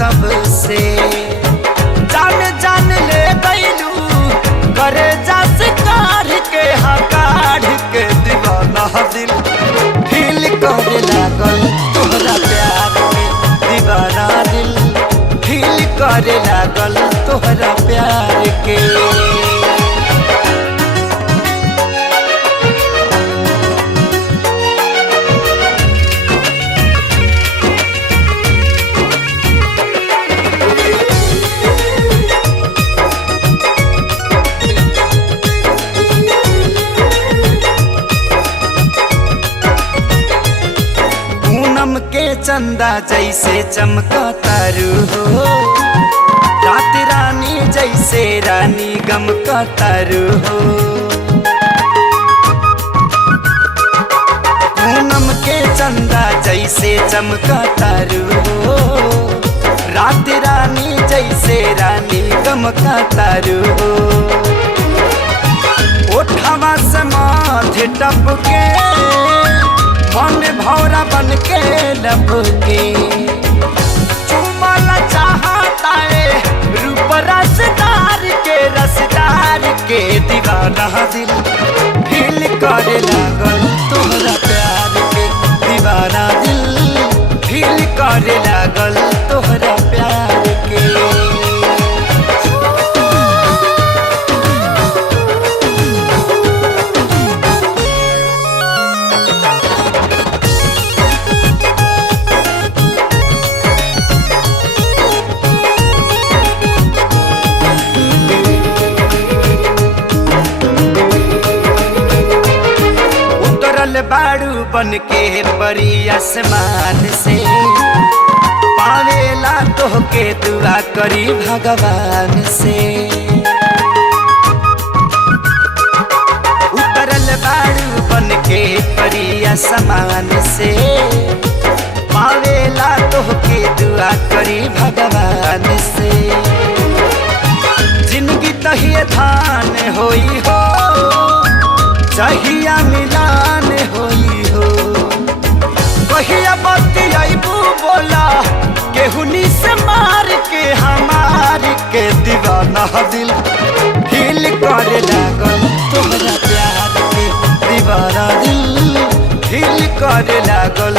तब से जान जान ले गईलू करे जास काढ़ के हकाढ़ के दीवाना दिल फील करे लागल तोहरा प्यार के दीवाना दिल फील करे लागल तोहरा प्यार के। के चंदा जैसे चमका तारू हो रात रानी जैसे रानी गम का तारू हो। पूनम के चंदा जैसे चमका तारू हो रात रानी जैसे रानी गम का तारू हो। ओठवा से माथे टपके मन भौरा बन के लब के चुमला चाहता है रूप रसदार के दीवाना दिल फील करे लागल तोहरा प्यार के दीवाना दिल फील करे लागल तोहरा प्यार के। बाड़ू बन के परी आसमान से पावेला तोहके दुआ करी भगवान से। उतरल बाड़ू बन के परी आसमान से पावेला तोहके दुआ करी भगवान से। जिंदगी तहिए धान होई हो चाहिया मिलान होई हो कहिया बतियाबू बोला केहुनी से मार के हमार के दीवाना दिल फील करे लागल तोहरा प्यार के दीवाना दिल फील करे लागल